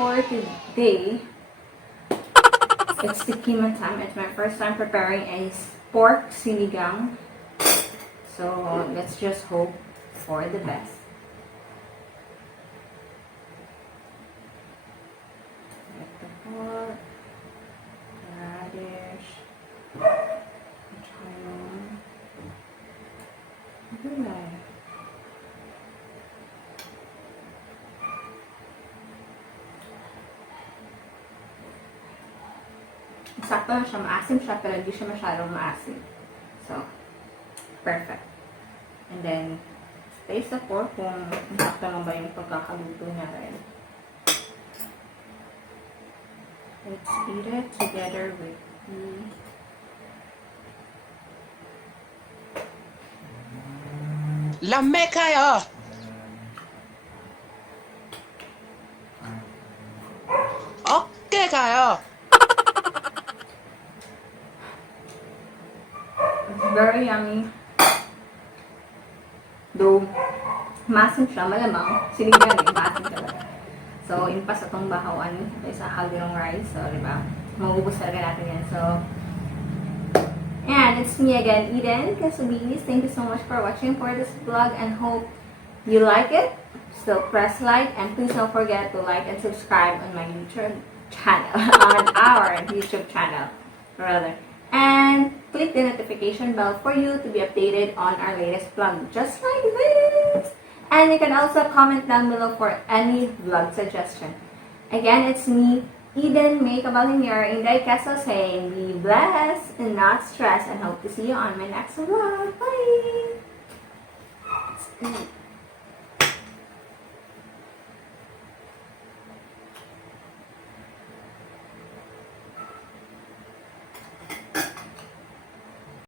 for today, it's tikima time. It's my first time preparing a pork sinigang. So let's just hope for the best. Get the pork, radish, chiron, gulay. Sakto lang siya, maasim siya, pero hindi siya masyadong maasim. So, perfect. And then, taste the pork kung sakto lang ba yung pagkakaluto niya rin. Let's eat it together with the Lame kayo! Okay kayo! It's very yummy. Though, masim siya, malamang. Sinigang eh, masim talaga. So, impas itong bahawan sa haldirong rice. So, diba? Maubos talaga natin yan. So, and it's me again, Eden Casubilis. Thank you so much for watching for this vlog and hope you like it. Still press like and please don't forget to like and subscribe on my YouTube channel, on our YouTube channel, rather. And click the notification bell for you to be updated on our latest vlog, just like this. And you can also comment down below for any vlog suggestion. Again, it's me, Eden Mae Cabalhin, your Inday Queso, saying be blessed and not stressed, and hope to see you on my next vlog. Bye! Let's eat.